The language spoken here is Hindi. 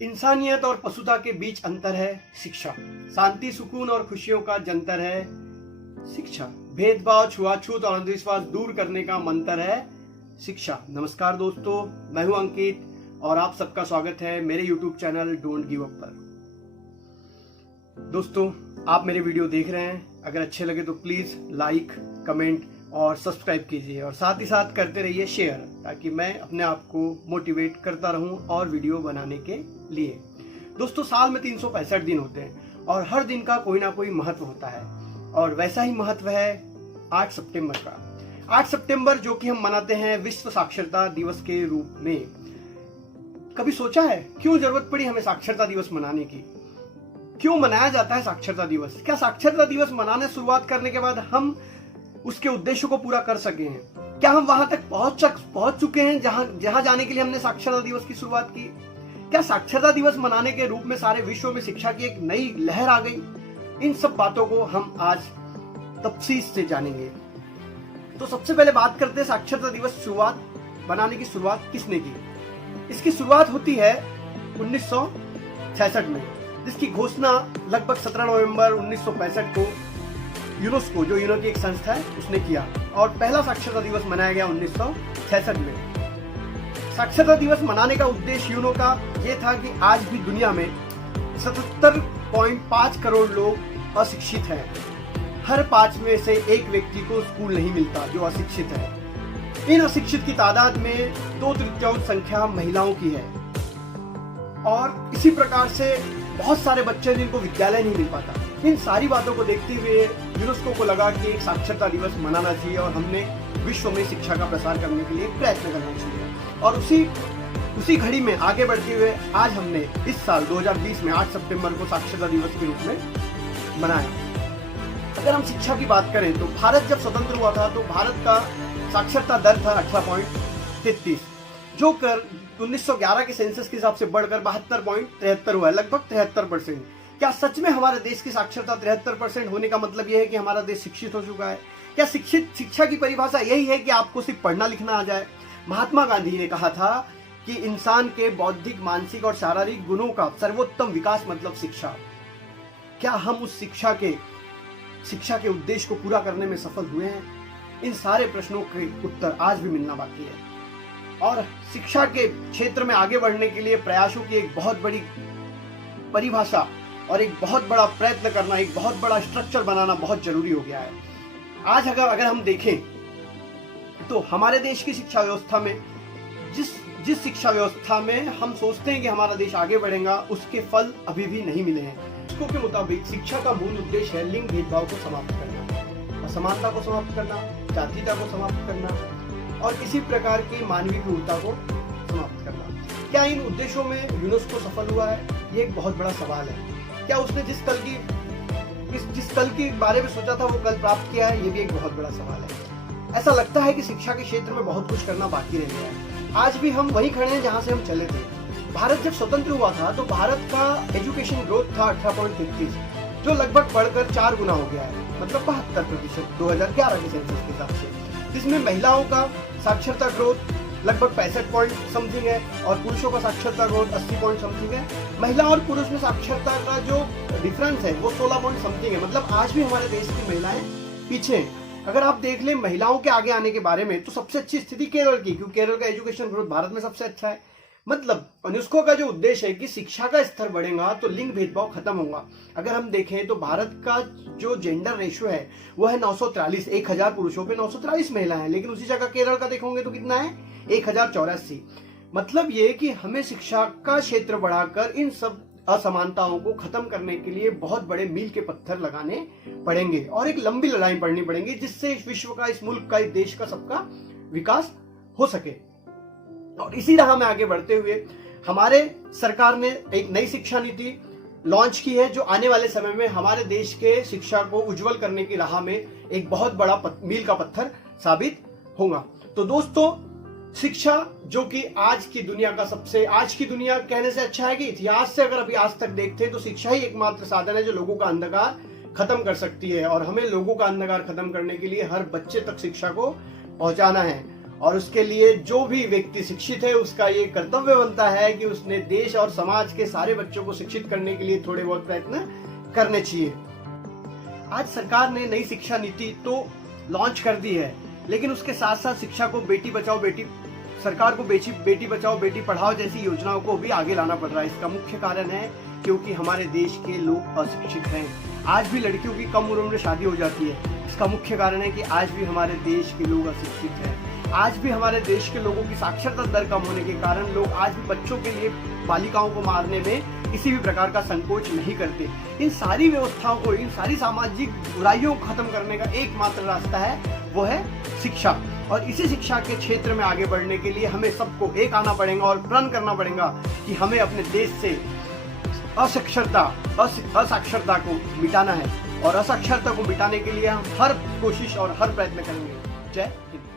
इंसानियत और पशुता के बीच अंतर है शिक्षा। शांति, सुकून और खुशियों का जंतर है शिक्षा। भेदभाव, छुआछूत और अंधविश्वास दूर करने का मंत्र है शिक्षा। नमस्कार दोस्तों, मैं हूं अंकित और आप सबका स्वागत है मेरे YouTube channel don't give up पर। दोस्तों, आप मेरे वीडियो देख रहे हैं, अगर अच्छे लगे तो प्लीज लाइक, कमेंट और सब्सक्राइब कीजिए और साथ ही साथ करते रहिए शेयर, ताकि मैं अपने आप को मोटिवेट करता रहूं और वीडियो बनाने के लिए। दोस्तों, साल में 365 दिन होते हैं और हर दिन का कोई ना कोई महत्व होता है और वैसा ही महत्व है 8 सितंबर का। 8 सितंबर जो कि हम मनाते हैं विश्व साक्षरता दिवस के रूप में। कभी सोचा है क्यों जरूरत पड़ी हमें साक्षरता दिवस मनाने की? क्यों मनाया जाता है साक्षरता दिवस? क्या साक्षरता दिवस मनाने शुरुआत करने के बाद हम उसके उद्देश्य को पूरा कर सके हैं? क्या हम वहां तक पहुंच चुके हैं जहां जाने के लिए हमने साक्षरता दिवस की शुरुआत की? क्या साक्षरता दिवस मनाने के रूप में सारे विश्व में शिक्षा की एक नई लहर आ गई? इन सब बातों को हम आज तफसील से जानेंगे। तो सबसे पहले बात करते हैं साक्षरता दिवस मनाने की शुरुआत किसने की। इसकी शुरुआत होती है 1966 में, जिसकी घोषणा लगभग 17 नवंबर 1965 को यूनेस्को, जो यूनो की एक संस्था है, उसने किया और पहला साक्षरता दिवस मनाया गया 1966 में। साक्षरता दिवस मनाने का उद्देश्य यूनो का यह था कि आज भी दुनिया में 77.5 करोड़ लोग अशिक्षित हैं। हर 5 में से एक व्यक्ति को स्कूल नहीं मिलता जो अशिक्षित है। इन अशिक्षित की तादाद में 2/3 संख्या महिलाओं की है और इसी प्रकार से बहुत सारे बच्चे जिनको विद्यालय नहीं मिल पाता। इन सारी बातों को देखते हुए यूनेस्को को लगा कि एक साक्षरता दिवस मनाना चाहिए और हमने विश्व में शिक्षा का प्रसार करने के लिए प्रयत्न करना चाहिए। और उसी घड़ी में आगे बढ़ते हुए आज हमने इस साल 2020 में 8 सितंबर को साक्षरता दिवस के रूप में मनाया। अगर हम शिक्षा की बात करें तो भारत जब स्वतंत्र हुआ था तो भारत का साक्षरता दर था 18.33, जो कर 1911 के सेंसस के हिसाब से बढ़कर 72.73 हुआ है, लगभग 73%। क्या सच में हमारे देश की साक्षरता 73% होने का मतलब यह है कि हमारा देश शिक्षित हो चुका है? क्या शिक्षा की परिभाषा यही है कि आपको सिर्फ पढ़ना लिखना आ जाए? महात्मा गांधी ने कहा था कि इंसान के बौद्धिक, मानसिक और शारीरिक गुणों का सर्वोत्तम विकास मतलब शिक्षा। क्या हम उस शिक्षा के उद्देश्य को पूरा करने में सफल हुए हैं? इन सारे प्रश्नों के उत्तर आज भी मिलना बाकी है और शिक्षा के क्षेत्र में आगे बढ़ने के लिए प्रयासों की एक बहुत बड़ी परिभाषा और एक बहुत बड़ा प्रयत्न करना, एक बहुत बड़ा स्ट्रक्चर बनाना बहुत जरूरी हो गया है। आज अगर हम देखें तो हमारे देश की शिक्षा व्यवस्था में जिस शिक्षा व्यवस्था में हम सोचते हैं कि हमारा देश आगे बढ़ेगा, उसके फल अभी भी नहीं मिले हैं। यूनेस्को के मुताबिक शिक्षा का मूल उद्देश्य है लिंग भेदभाव को समाप्त करना, असमानता को समाप्त करना, जातीयता को समाप्त करना और इसी प्रकार की मानवीय क्रूरता को समाप्त करना। क्या इन उद्देश्यों में यूनेस्को सफल हुआ है? ये एक बहुत बड़ा सवाल है। क्या उसने जिस कल के बारे में सोचा था वो कल प्राप्त किया है? ये भी एक बहुत बड़ा सवाल है। ऐसा लगता है कि शिक्षा के क्षेत्र में बहुत कुछ करना बाकी रह गया है। आज भी हम वहीं खड़े हैं जहां से हम चले थे। भारत जब स्वतंत्र हुआ था तो भारत का एजुकेशन ग्रोथ था 18.33, जो लगभग बढ़कर 4 गुना हो गया है, मतलब 72% 2011 के सेंसस के हिसाब से। जिसमें महिलाओं का साक्षरता ग्रोथ लगभग 65 पॉइंट समथिंग है और पुरुषों का साक्षरता ग्रोथ 80 पॉइंट समथिंग है। महिला और पुरुष में साक्षरता का जो डिफरेंस है वो 16 पॉइंट समथिंग है। मतलब आज भी हमारे देश की महिलाएं पीछे हैं। अगर आप देख लें महिलाओं के आगे आने के बारे में तो सबसे अच्छी स्थिति केरल की, क्योंकि केरल का एजुकेशन ग्रोथ भारत में सबसे अच्छा है। मतलब यूनेस्को का जो उद्देश्य है कि शिक्षा का स्तर बढ़ेगा तो लिंग भेदभाव खत्म होगा। अगर हम देखें तो भारत का जो जेंडर रेशियो है वो है 943, 1000 पुरुषों पे 943 महिलाएं हैं। लेकिन उसी जगह केरल का देखोगे तो कितना है? 1084। मतलब ये कि हमें शिक्षा का क्षेत्र बढ़ाकर इन सब असमानताओं को खत्म करने के लिए बहुत बड़े मील के पत्थर लगाने पड़ेंगे और एक लंबी लड़ाई पड़नी पड़ेगी, जिससे इस विश्व का, इस मुल्क का, इस देश का सबका विकास हो सके। और इसी राह में आगे बढ़ते हुए हमारे सरकार ने एक नई शिक्षा नीति लॉन्च की है, जो आने वाले समय में हमारे देश के शिक्षा को उज्जवल करने की राह में एक बहुत बड़ा मील का पत्थर साबित होगा। तो दोस्तों, शिक्षा जो कि आज की दुनिया कहने से अच्छा है कि इतिहास से अगर अभी आज तक देखते हैं तो शिक्षा ही एकमात्र साधन है जो लोगों का अंधकार खत्म कर सकती है और हमें लोगों का अंधकार खत्म करने के लिए हर बच्चे तक शिक्षा को पहुंचाना है। और उसके लिए जो भी व्यक्ति शिक्षित है उसका ये कर्तव्य बनता है कि उसने देश और समाज के सारे बच्चों को शिक्षित करने के लिए थोड़े बहुत प्रयत्न करने चाहिए। आज सरकार ने नई शिक्षा नीति तो लॉन्च कर दी है, लेकिन उसके साथ साथ शिक्षा को सरकार को बेटी बचाओ बेटी पढ़ाओ जैसी योजनाओं को भी आगे लाना पड़ रहा है। इसका मुख्य कारण है क्योंकि हमारे देश के लोग अशिक्षित हैं। आज भी लड़कियों की कम उम्र में शादी हो जाती है। इसका मुख्य कारण है कि आज भी हमारे देश के लोग अशिक्षित हैं। आज भी हमारे देश के लोगों की साक्षरता दर कम होने के कारण लोग आज भी बच्चों के लिए बालिकाओं को मारने में किसी भी प्रकार का संकोच नहीं करते। इन सारी व्यवस्थाओं को, इन सारी सामाजिक बुराइयों को खत्म करने का एकमात्र रास्ता है, वो है शिक्षा। और इसी शिक्षा के क्षेत्र में आगे बढ़ने के लिए हमें सबको एक आना पड़ेगा और प्रण करना पड़ेगा कि हमें अपने देश से असाक्षरता को मिटाना है, और असाक्षरता को मिटाने के लिए हम हर कोशिश और हर प्रयत्न करेंगे। जय हिंद।